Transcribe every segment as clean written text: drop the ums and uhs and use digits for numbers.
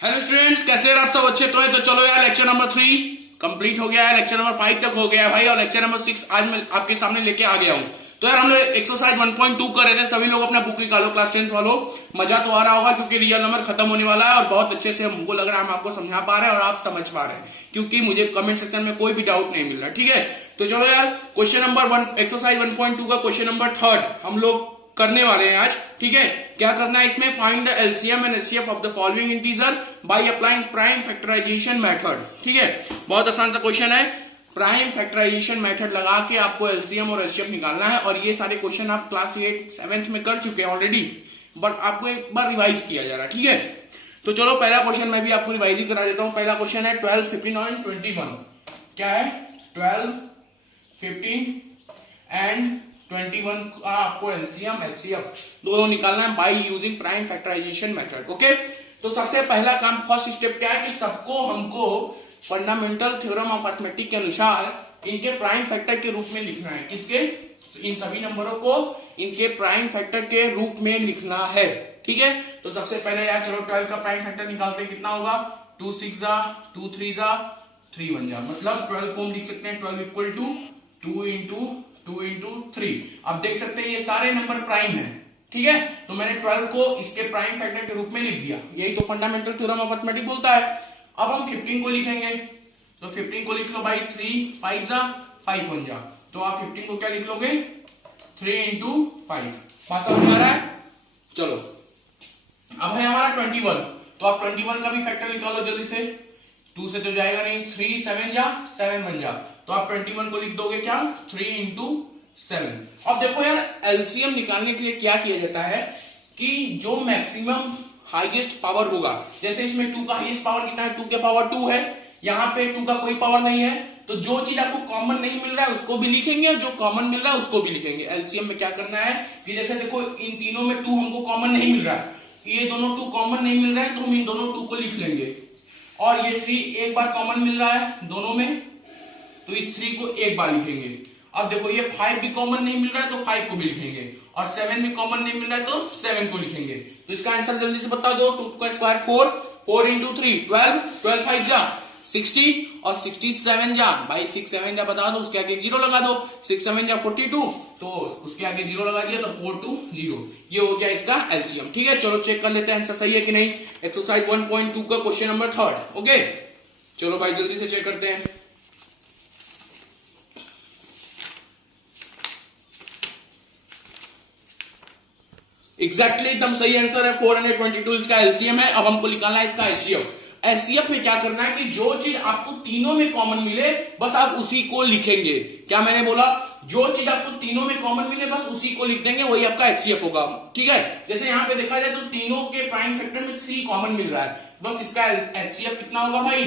Hello students, कैसे हैं आप सब? अच्छे तो है? तो चलो यार, लेक्चर नंबर 3 कंप्लीट हो गया है, लेक्चर नंबर 5 तक हो गया है भाई, और लेक्चर नंबर 6 आज मैं आपके सामने लेके आ गया हूं। तो यार हम लोग एक्सरसाइज 1.2 कर रहे थे। सभी लोग अपना बुक निकालो, क्लास 10 वालों। मजा तो आ रहा होगा क्योंकि रियल नंबर खत्म होने वाला है और बहुत अच्छे से हमको लग रहा है हम आपको समझा पा रहे हैं और आप समझ पा रहे हैं, क्योंकि मुझे कमेंट सेक्शन में कोई भी डाउट नहीं मिल रहा। ठीक है, तो चलो यार, क्वेश्चन नंबर 1 एक्सरसाइज 1.2 का क्वेश्चन नंबर 3 हम लोग करने वाले हैं आज। ठीक है, क्या करना है इसमें? Find the LCM and HCF of the following integer by applying prime factorisation method. ठीक है, बहुत आसान सा क्वेश्चन है। प्राइम फैक्टराइजेशन मेथड लगा के आपको एलसीएम और एचसीएफ निकालना है, और ये सारे क्वेश्चन आप क्लास 8 7th में कर चुके हैं ऑलरेडी, बट आपको एक बार रिवाइज किया जा रहा है। ठीक है, तो चलो पहला क्वेश्चन मैं भी आपको रिवाइज ही करा देता हूं। पहला क्वेश्चन है 12, 15 और 21। क्या है? 12, 15 एंड 21 का आपको एलसीएम एचसीएफ दोनों निकालना है by using prime factorisation method. Okay, तो सबसे पहला काम, फर्स्ट स्टेप क्या है कि सबको हमको फंडामेंटल थ्योरम ऑफ अरिथमेटिक के अनुसार इनके प्राइम फैक्टर के रूप में लिखना है। किसके? इन सभी नंबरों को इनके प्राइम फैक्टर के रूप में लिखना है। ठीक है, तो सबसे पहले यार चलो 12 का प्राइम फैक्टर निकालते हैं। कितना होगा? 2 6 जा, 2 3 जा, 3 1 जा, मतलब 12 को हम लिख सकते हैं 12 इक्वल टू 2 इंटू 3। अब देख सकते हैं ये सारे नंबर प्राइम है। ठीक है, तो मैंने 12 को इसके प्राइम फैक्टर के रूप में लिख दिया। यही तो फंडामेंटल थ्योरम ऑफ अरिथमेटिक बोलता है। अब हम 15 को लिखेंगे, तो 15 को लिख लो भाई 3 5 जा, 5 1 जा, तो आप 15 को क्या लिख लोगे? 3 इंटू 5। बात समझ में आ रहा है? चलो, अब है हमारा 21, तो आप 21 का भी फैक्टर निकालो जल्दी से। 2 से तो जाएगा नहीं, 3 7 जा, 7 1 जा, तो आप 21 को लिख दोगे क्या? 3 इंटू 7। अब देखो यार, एलसीएम निकालने के लिए क्या किया जाता है कि जो मैक्सिमम हाईएस्ट पावर होगा, जैसे इसमें 2 का हाईएस्ट पावर कितना है? 2 के पावर 2 है, यहाँ पे 2 का कोई पावर नहीं है, तो जो चीज आपको कॉमन नहीं मिल रहा है उसको भी लिखेंगे और जो कॉमन मिल रहा है उसको भी लिखेंगे। एलसीएम में क्या करना है कि जैसे देखो इन तीनों में 2 हमको कॉमन नहीं मिल रहा है, ये दोनों 2 कॉमन नहीं मिल रहा है, तो हम इन दोनों 2 को लिख लेंगे। और ये 3 एक बार कॉमन मिल रहा है दोनों में, तो इस 3 को एक बार लिखेंगे। अब देखो ये 5 भी कॉमन नहीं मिल रहा है, तो 5 को भी लिखेंगे, और 7 भी कॉमन नहीं मिल रहा है, तो 7 को लिखेंगे। तो इसका आंसर जल्दी से बता दो। 2 का स्क्वायर 4, 4 इंटू 3 12, 12 5 जा 60, और 67 जा भाई, 6 7 जा बता दो, उसके आगे 0 लगा दो। 6 7 जा 42, तो उसके आगे 0 लगा दिया, तो 4 2 0। ये हो गया इसका एलसीएम। ठीक है, चलो चेक कर लेते हैं आंसर सही है कि नहीं। एक्सरसाइज 1.2 का क्वेश्चन नंबर 3। ओके, चलो भाई जल्दी से चेक करते हैं। एग्जैक्टली एकदम सही आंसर है, 422 इसका एलसीएम है। अब हमको निकालना है इसका एचसीएफ। एचसीएफ में क्या करना है कि जो चीज आपको तीनों में कॉमन मिले बस आप उसी को लिखेंगे। क्या मैंने बोला? जो चीज आपको तीनों में कॉमन मिले बस उसी को लिख देंगे, वही आपका एचसीएफ होगा। ठीक है, जैसे यहां पे देखा जाए तो तीनों के प्राइम फैक्टर में 3 कॉमन मिल रहा है, बस इसका एचसीएफ कितना होगा भाई?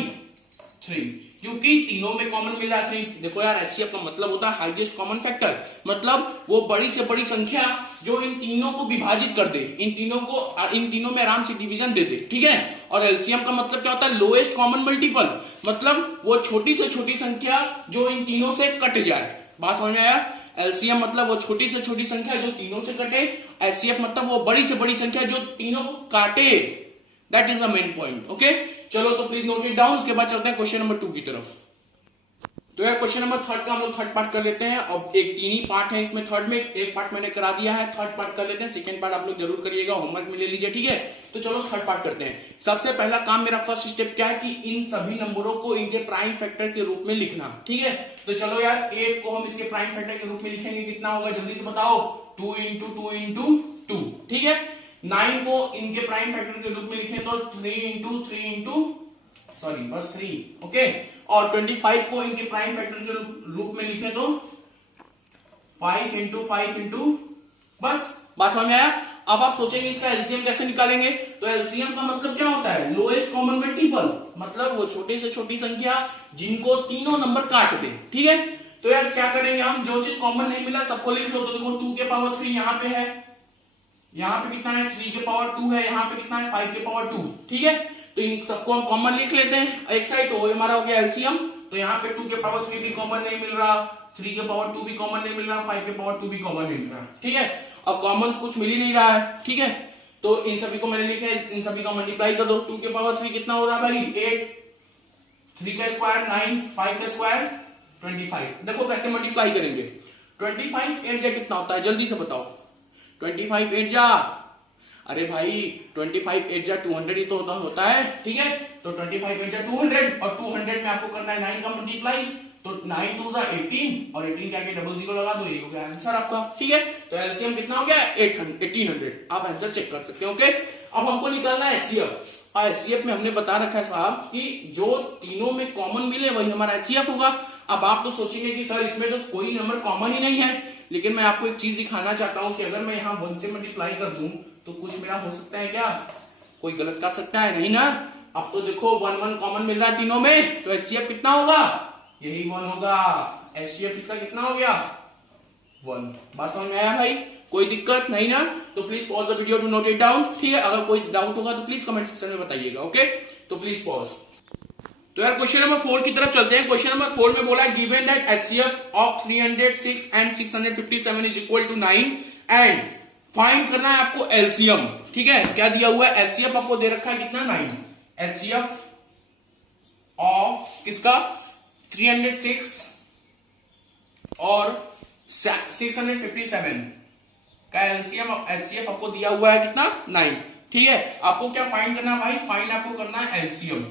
3, क्योंकि तीनों में कॉमन मिल रहा है 3। देखो यार, एचसीएफ का मतलब होता है हाईएस्ट कॉमन फैक्टर, मतलब वो बड़ी से बड़ी संख्या जो इन तीनों को विभाजित कर दे, इन तीनों में आराम से डिवीजन दे दे। ठीक है, और एलसीएम का मतलब क्या होता है? लोएस्ट कॉमन मल्टीपल, मतलब वो छोटी से छोटी संख्या जो इन तीनों से कट जाए। बात समझ में आया? एलसीएम मतलब वो छोटी से छोटी संख्या जो तीनों से कटे, एचसीएफ मतलब वो बड़ी से बड़ी संख्या जो तीनों को काटे। That is the main point. Okay, चलो तो प्लीज नोट इट डाउन। उसके बाद चलते हैं क्वेश्चन नंबर 2 की तरफ। तो यार क्वेश्चन नंबर 3 का हम लोग थर्ड पार्ट कर लेते हैं। अब एक 3 ही पार्ट है इसमें, थर्ड में एक पार्ट मैंने करा दिया है, थर्ड पार्ट कर लेते हैं। सेकंड पार्ट आप लोग जरूर करिएगा, होमवर्क में ले लीजिए। ठीक है, तो चलो थर्ड पार्ट करते हैं। सबसे पहला काम, मेरा फर्स्ट स्टेप क्या है कि इन सभी नंबरों को इनके प्राइम फैक्टर के रूप में लिखना। ठीक है, तो चलो यार 8 को हम इसके प्राइम फैक्टर के रूप में लिखेंगे। कितना होगा जल्दी से बताओ? 2 इंटू 2 इंटू 2। ठीक है, 9 को इनके प्राइम फैक्टर के रूप में लिखें तो 3 इंटू 3 इंटू सॉरी बस 3। ओके, और 25 को इनके प्राइम फैक्टर के रूप में लिखें तो 5 इंटू 5 इंटू बस। बात समझ में आया? अब आप सोचेंगे इसका एलसीएम कैसे निकालेंगे, तो एलसीएम का मतलब क्या होता है? लोएस्ट कॉमन मल्टीपल, मतलब वो छोटे से छोटी संख्या जिनको तीनों नंबर काट दे। ठीक है, तो यार क्या करेंगे हम? जो चीज कॉमन नहीं मिला सबको लिख लो। तो देखो 2 के पावर 3 यहाँ पे है, यहाँ पे कितना है? 3 के पावर 2 है, यहाँ पे कितना है? 5 के पावर 2। ठीक है, तो इन सबको हम कॉमन लिख लेते हैं एक साइड, तो हमारा हो गया एलसीएम। तो यहाँ पे 2 के पावर 3 भी कॉमन नहीं मिल रहा, 3 के पावर 2 भी कॉमन नहीं मिल रहा, 5 के पावर 2 भी कॉमन नहीं मिल रहा। ठीक है, अब कॉमन कुछ मिल ही नहीं रहा है। ठीक है, तो इन सभी को मैंने लिखा है, इन सभी का मल्टीप्लाई कर दो। 2 के पावर 3 कितना हो रहा है भाई 8, 3 का स्क्वायर 9, 5 का स्क्वायर 25। देखो कैसे मल्टीप्लाई करेंगे। 25 8 जा कितना होता है जल्दी से बताओ। 25 8 जा, अरे भाई 25 8 जा 200 ही तो होता है, ठीक है। तो 25 8 जा 200 और 200 में आपको करना है 9 का मल्टीप्लाई, तो 9 2 जा 18 और 18 के आगे डबल जीरो लगा दो, ये हो गया आंसर आपका, ठीक है। तो एलसीएम कितना हो गया 1800, आप आंसर चेक कर सकते हैं, ओके। अब हमको निकालना है एचसीएफ। एचसीएफ में हमने बता रखा है साहब कि जो तीनों में कॉमन मिले वही हमारा एचसीएफ होगा। अब आप तो सोचेंगे कि सर इसमें तो कोई नंबर कॉमन ही नहीं है, लेकिन मैं आपको एक चीज दिखाना चाहता हूं कि अगर मैं यहाँ 1 से मल्टीप्लाई कर दूं तो कुछ मेरा हो सकता है क्या, कोई गलत कर सकता है नहीं ना। अब तो देखो 1 1 कॉमन मिल रहा है तीनों में, तो एचसीएफ कितना होगा, यही 1 होगा। एचसीएफ इसका कितना हो गया 1। बात समझ में आया भाई, कोई दिक्कत नहीं ना। तो please pause the video to note it down, ठीक है। अगर कोई डाउट होगा तो प्लीज कमेंट सेक्शन में बताइएगा, ओके। तो प्लीज पॉज। तो यार क्वेश्चन नंबर 4 की तरफ चलते हैं। क्वेश्चन नंबर 4 में बोला है given that HCF of 306 and 657 is equal to 9 and find करना है आपको एलसीएम, ठीक है। क्या दिया हुआ है, एचसीएफ आपको दे रखा है कितना 9। एचसीएफ ऑफ किसका 306 और 657 का एलसीएम एचसीएफ आपको दिया हुआ है कितना 9, ठीक है। आपको क्या फाइंड करना है भाई, फाइंड आपको करना है एलसीएम,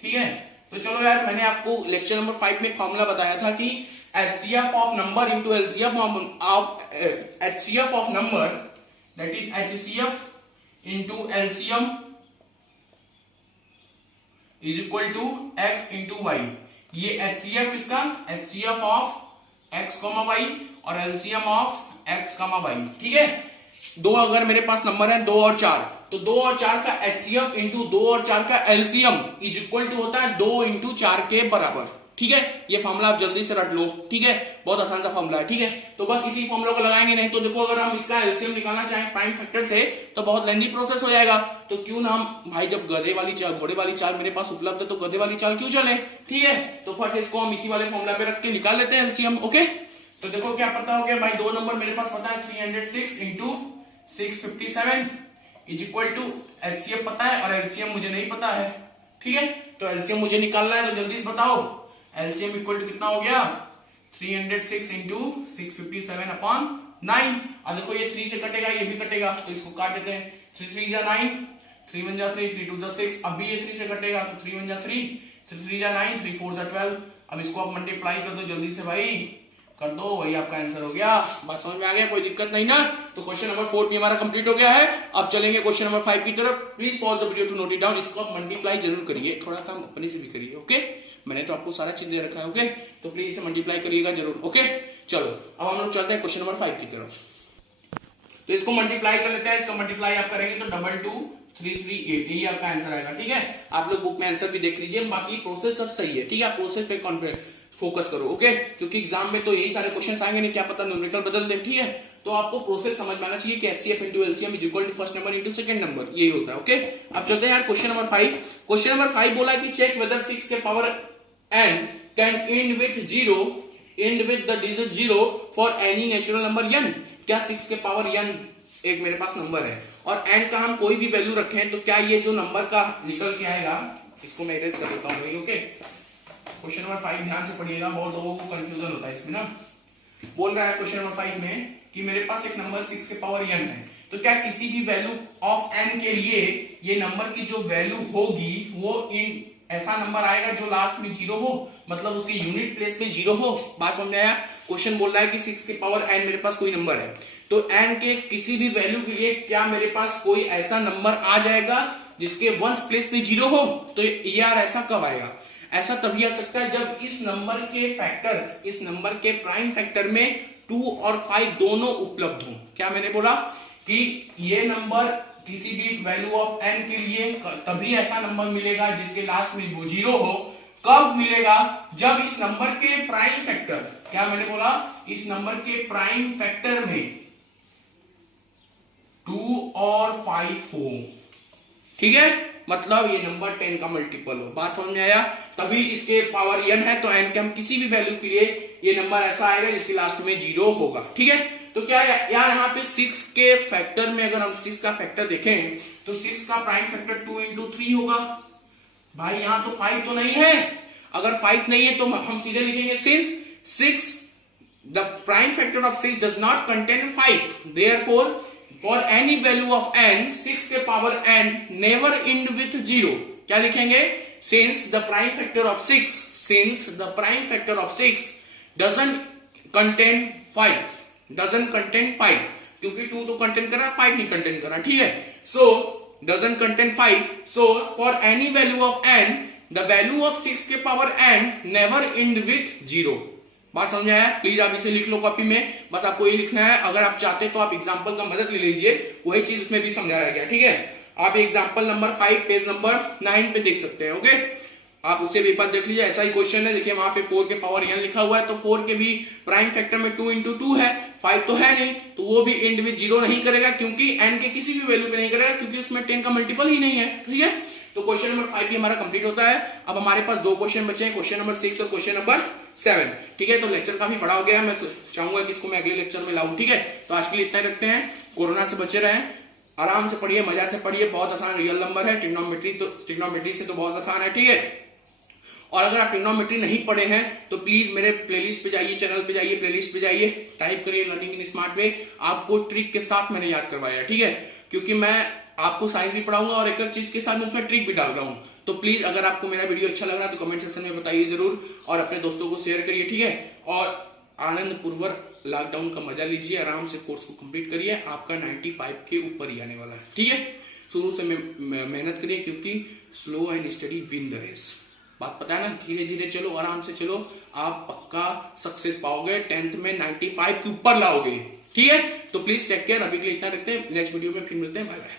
ठीक है। तो चलो यार मैंने आपको लेक्चर नंबर 5 में एक फॉर्मूला बताया था कि HCF of number into LCM of HCF of number that is HCF into LCM is equal to x into y. ये एचसीएफ इसका HCF of x comma y और LCM of x comma y, ठीक है। दो अगर मेरे पास number है 2 और 4, तो 2 और 4 का एचसीएफ इंटू 2 और 4 का एलसीएम इज इक्वल टू होता है 2 इंटू 4 के बराबर, ठीक है। ये फॉर्मूला आप जल्दी से रट लो, ठीक है, बहुत आसान सा फॉर्मूला है, ठीक है। तो बस इसी फॉर्मूला को लगाएंगे, नहीं तो देखो अगर हम इसका एलसीएम निकालना चाहें प्राइम फैक्टर से तो बहुत लेंथी प्रोसेस हो जाएगा। तो क्यों ना हम भाई, जब गधे वाली चाल घोड़े वाली चाल मेरे पास उपलब्ध है तो गधे वाली चाल क्यों चले, ठीक है। तो फर्स्ट इसको हम इसी वाले फॉर्मूला पे रख के निकाल लेते हैं एलसीएम, ओके। तो देखो क्या पता हो गया भाई, दो नंबर मेरे पास पता है 306 into 657 is equal to HCF पता है और एलसीएम मुझे नहीं पता है, ठीक है। तो एलसीएम मुझे निकालना है, तो जल्दी से बताओ एलसीएम इक्वल टू कितना हो गया 306 इंटू 657 अपॉन 9। अब देखो ये 3 से कटेगा, ये भी कटेगा, तो इसको काट देते हैं। 3 3 जा 9, 3 1 जा 3, 3 2 जा 6। अब भी ये 3 से कटेगा, तो 3 1 जा 3, 3 3 जा 9, 3 4 जा 12। अब इसको आप मल्टीप्लाई कर दो जल्दी से भाई, कर दो, वही आपका आंसर हो गया। बात समझ में आ गया, कोई दिक्कत नहीं ना। तो क्वेश्चन नंबर 4 भी हमारा कंप्लीट हो गया है। अब चलेंगे क्वेश्चन नंबर 5 की तरफ। Please pause the video to note it down. इसको आप मल्टीप्लाई जरूर करिए, थोड़ा काम अपने से भी करिए, ओके। मैंने तो आपको सारा चीज दे रखा है, ओके। तो प्लीज इसे मल्टीप्लाई करिएगा जरूर, ओके। चलो अब हम लोग चलते हैं क्वेश्चन नंबर 5 की तरफ। तो इसको मल्टीप्लाई कर लेते हैं। इसका मल्टीप्लाई आप करेंगे तो 22338, यही आपका आंसर आएगा, ठीक है। आप लोग बुक में आंसर भी देख लीजिए, बाकी प्रोसेस सब सही है, ठीक है। आप प्रोसेस पे कॉन्फिडेंस फोकस करो, ओके। क्योंकि एग्जाम में तो यही सारे क्वेश्चन आएंगे, नहीं क्या पता न्यूमेरिकल बदल दे, ठीक है। तो आपको प्रोसेस समझ में आना चाहिए कि HCF into LCM is equal to first number into second number, यही होता है, ओके। अब चलते हैं यार क्वेश्चन नंबर 5। क्वेश्चन नंबर 5 बोला कि चेक वेदर 6 के power n can and with 0 and with the digit 0 for any natural number n। क्या 6 के पावर n एक मेरे पास नंबर है और n का हम कोई भी वैल्यू रखें, तो क्या ये जो नंबर का निकल के आएगा, इसको मैं इरेज कर देता हूँ, ओके। क्वेश्चन नंबर 5 ध्यान से पढ़िएगा, बहुत लोगों को कंफ्यूजन होता है इसमें ना। बोल रहा है क्वेश्चन नंबर 5 में कि मेरे पास एक नंबर 6 के पावर n है, तो क्या किसी भी वैल्यू ऑफ n के लिए ये नंबर की जो वैल्यू होगी वो इन ऐसा नंबर आएगा जो लास्ट में 0 हो, मतलब उसके यूनिट प्लेस पे 0 हो। बात समझ में आया। क्वेश्चन बोल रहा है कि 6 के पावर n मेरे पास कोई नंबर है, तो n के किसी भी वैल्यू के लिए क्या मेरे पास कोई ऐसा नंबर आ जाएगा जिसके वंस प्लेस पे 0 हो। तो यार ऐसा कब आएगा, ऐसा तभी आ सकता है जब इस नंबर के फैक्टर, इस नंबर के प्राइम फैक्टर में 2 और 5 दोनों उपलब्ध हो। क्या मैंने बोला कि ये नंबर किसी भी वैल्यू ऑफ n के लिए तभी ऐसा नंबर मिलेगा जिसके लास्ट में वो 0 हो। कब मिलेगा, जब इस नंबर के प्राइम फैक्टर, क्या मैंने बोला, इस नंबर के प्राइम फैक्टर में 2 और 5 हो, ठीक है। मतलब ये नंबर 10 का मल्टीपल हो। बात समझ में आया। तभी इसके पावर n है, तो n के हम किसी भी वैल्यू के लिए ये नंबर ऐसा आएगा जिसके लास्ट में 0 होगा, ठीक है। तो क्या यार यहाँ पे 6 के फैक्टर में अगर हम 6 का फैक्टर देखें तो 6 का प्राइम फैक्टर 2 इंटू 3 होगा। भाई यहाँ तो 5 तो नहीं है, अगर 5 नहीं है तो हम सीधे लिखेंगे since 6 the prime factor of 6 does not contain 5, therefore for any value of n 6 के power n never end with 0। क्या लिखेंगे? since the prime factor of 6 doesn't contain 5 क्योंकि 2 तो कंटेन कर रहा है, 5 नहीं कंटेन कर रहा, ठीक है। so doesn't contain 5, so for any value of n the value of 6 के power n never end with 0। बात समझ आया? प्लीज आप इसे लिख लो कॉपी में, बस आपको ये लिखना है। अगर आप चाहते हैं तो आप एग्जांपल का मदद ले लीजिए, वही चीज उसमें भी समझाया गया, ठीक है। आप एग्जांपल नंबर 5 पेज नंबर 9 पे देख सकते हैं, ओके। आप उसे भी एक बार देख लीजिए, ऐसा ही क्वेश्चन है। देखिए वहां पे 4 के पावर n लिखा हुआ है, तो 4 के भी प्राइम फैक्टर में 2 इंटू 2 है, 5 तो है नहीं, तो वो भी एंड विद 0 नहीं करेगा, क्योंकि n के किसी भी वैल्यू पे नहीं करेगा, क्योंकि उसमें 10 का मल्टीपल ही नहीं है, ठीक है। तो क्वेश्चन नंबर 5 भी हमारा कंप्लीट होता है। अब हमारे पास 2 क्वेश्चन बचे हैं, क्वेश्चन नंबर 6 और क्वेश्चन नंबर 7, ठीक है। तो लेक्चर काफी बड़ा हो गया है, मैं चाहूंगा कि इसको मैं अगले लेक्चर में लाऊं, ठीक है। तो आज के लिए इतना ही रखते हैं। कोरोना से बचे रहें, आराम से पढ़िए, मजा से पढ़िए, बहुत आसान रियल नंबर है। ट्रिग्नोमेट्री से तो बहुत आसान है, ठीक है। और अगर आप ट्रिग्नोमेट्री नहीं पढ़े हैं तो प्लीज मेरे प्लेलिस्ट पे जाइए, चैनल पे जाइए, प्लेलिस्ट पे जाइए, टाइप करिए लर्निंग इन स्मार्ट वे। आपको ट्रिक के साथ मैंने याद करवाया, ठीक है, क्योंकि मैं आपको साइंस भी पढ़ाऊंगा और एक चीज के साथ मैं उसमें ट्रिक भी डाल रहा हूं। तो प्लीज अगर आपको मेरा वीडियो अच्छा लग रहा है तो कमेंट सेक्शन में बताइए जरूर, और अपने दोस्तों को शेयर करिए, ठीक है। और आनंद पूर्वक लॉकडाउन का मजा लीजिए, आराम से कोर्स को कंप्लीट करिए, आपका 95 के ऊपर ही आने वाला है, ठीक है। शुरू से मेहनत करिए, क्योंकि slow and study win the race. बात पता है ना, धीरे धीरे चलो, आराम से चलो, आप पक्का सक्सेस पाओगे, 10th में 95 के ऊपर लाओगे, ठीक है। तो प्लीज टेक केयर, अभी के लिए इतना रखते हैं, नेक्स्ट वीडियो में फिर मिलते हैं, बाय बाय।